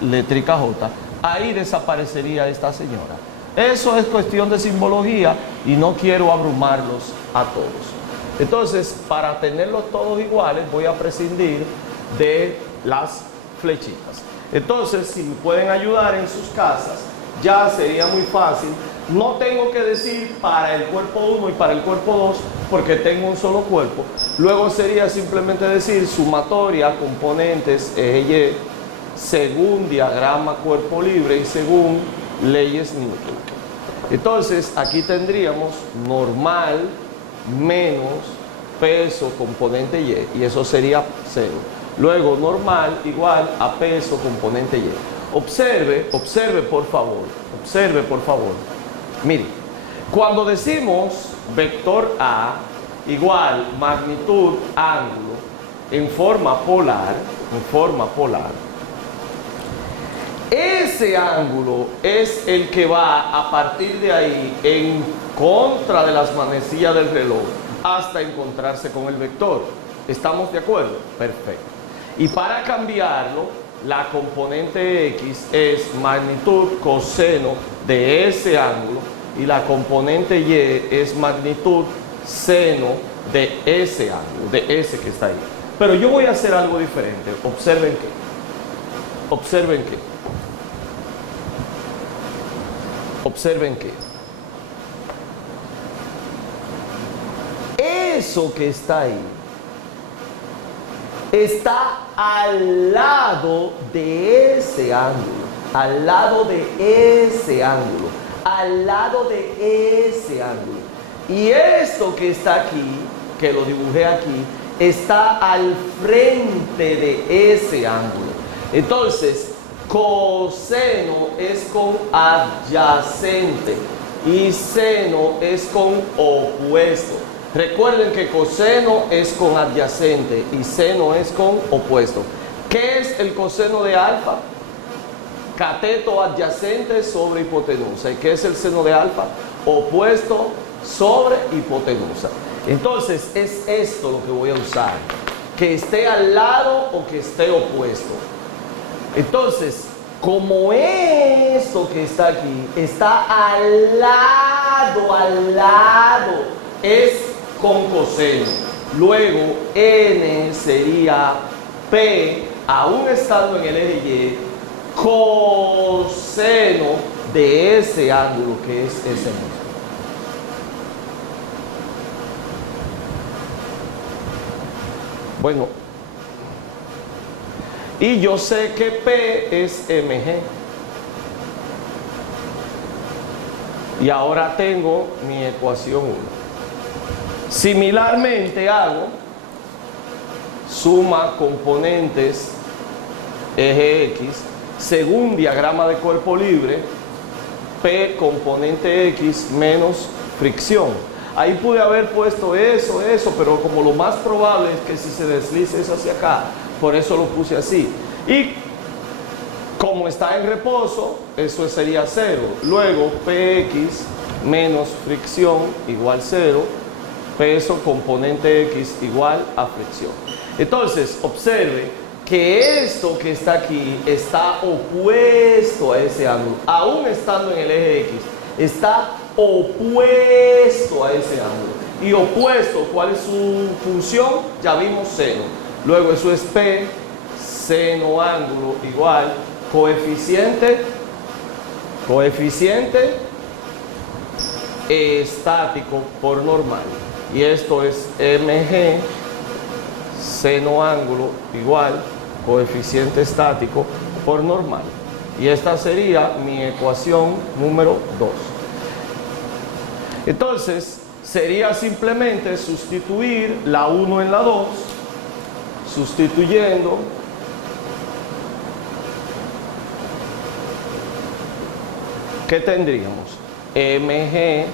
letrica J. Ahí desaparecería esta señora. Eso es cuestión de simbología y no quiero abrumarlos a todos. Entonces, para tenerlos todos iguales, voy a prescindir de las flechitas. Entonces, si me pueden ayudar en sus casas, ya sería muy fácil. No tengo que decir para el cuerpo 1 y para el cuerpo 2, porque tengo un solo cuerpo. Luego sería simplemente decir sumatoria, componentes, eje Y, según diagrama cuerpo libre y según leyes Newton. Entonces, aquí tendríamos normal menos peso componente Y, y eso sería 0. Luego, normal igual a peso componente Y. Observe por favor, Mire, cuando decimos vector A igual magnitud ángulo en forma polar, ese ángulo es el que va a partir de ahí en contra de las manecillas del reloj hasta encontrarse con el vector. ¿Estamos de acuerdo? Perfecto. Y para cambiarlo, la componente X es magnitud coseno de ese ángulo y la componente Y es magnitud seno de ese ángulo, de ese que está ahí. Pero yo voy a hacer algo diferente. Observen que eso que está ahí está al lado de ese ángulo, y esto que está aquí, que lo dibujé aquí, está al frente de ese ángulo. Entonces, coseno es con adyacente y seno es con opuesto. Recuerden que coseno es con adyacente y seno es con opuesto. ¿Qué es el coseno de alfa? Cateto adyacente sobre hipotenusa. ¿Y qué es el seno de alfa? Opuesto sobre hipotenusa. Entonces es esto lo que voy a usar, que esté al lado o que esté opuesto. Entonces, como esto que está aquí está al lado, es con coseno. Luego n sería p, aún estando en el eje Y, coseno de ese ángulo que es ese mismo. Bueno, y yo sé que P es mg. Y ahora tengo mi ecuación 1. Similarmente hago suma componentes eje X según diagrama de cuerpo libre, P componente X menos fricción. Ahí pude haber puesto eso, pero como lo más probable es que si se deslice eso hacia acá, por eso lo puse así. Y como está en reposo, eso sería 0. Luego, Px menos fricción igual 0. Peso componente X igual a fricción. Entonces, observe que esto que está aquí está opuesto a ese ángulo. Aún estando en el eje X, está opuesto a ese ángulo. Y opuesto, ¿cuál es su función? Ya vimos seno. Luego eso es P, seno ángulo igual coeficiente estático por normal. Y esto es mg, seno ángulo igual coeficiente estático por normal. Y esta sería mi ecuación número 2. Entonces, sería simplemente sustituir la 1 en la 2, sustituyendo ¿qué tendríamos? Mg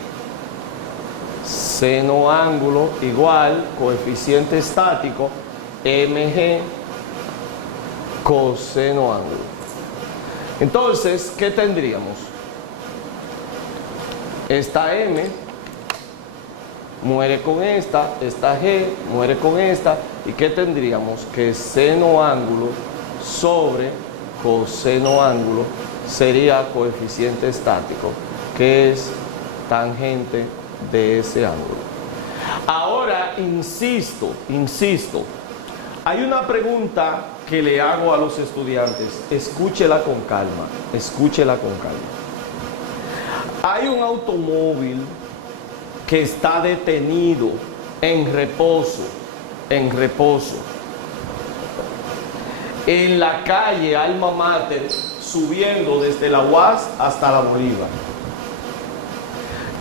seno ángulo igual coeficiente estático mg coseno ángulo. Entonces, ¿qué tendríamos? Esta m muere con esta g muere con esta, ¿y qué tendríamos? Que seno ángulo sobre coseno ángulo sería coeficiente estático, que es tangente de ese ángulo. Ahora, insisto, hay una pregunta que le hago a los estudiantes, escúchela con calma. Hay un automóvil que está detenido en reposo, en la calle Alma Mater, subiendo desde la UAS hasta la Bolívar.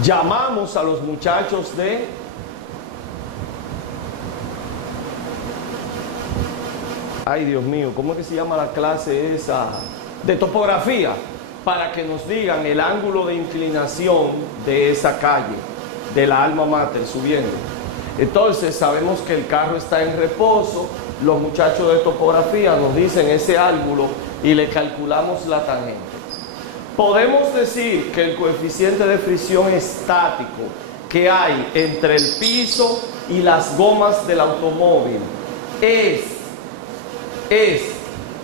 Llamamos a los muchachos de ay, Dios mío, ¿cómo es que se llama la clase esa? De topografía, para que nos digan el ángulo de inclinación de esa calle, de la alma mater subiendo. Entonces sabemos que el carro está en reposo, los muchachos de topografía nos dicen ese ángulo y le calculamos la tangente. Podemos decir que el coeficiente de fricción estático que hay entre el piso y las gomas del automóvil es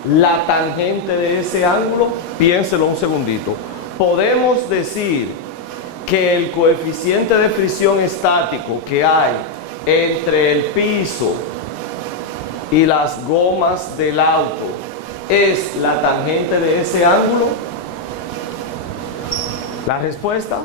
la tangente de ese ángulo. Piénselo un segundito. Podemos decir que el coeficiente de fricción estático que hay entre el piso y las gomas del auto es la tangente de ese ángulo. La respuesta,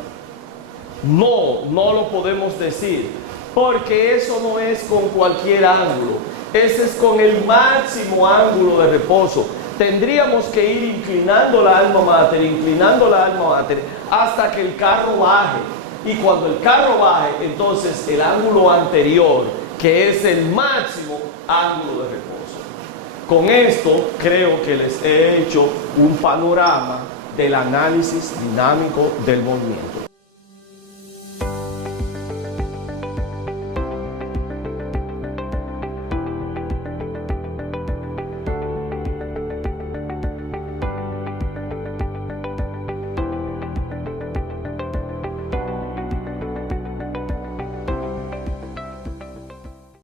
no lo podemos decir, porque eso no es con cualquier ángulo, ese es con el máximo ángulo de reposo. Tendríamos que ir inclinando la alma mater, hasta que el carro baje. Y cuando el carro baje, entonces el ángulo anterior, que es el máximo ángulo de reposo. Con esto creo que les he hecho un panorama del análisis dinámico del movimiento.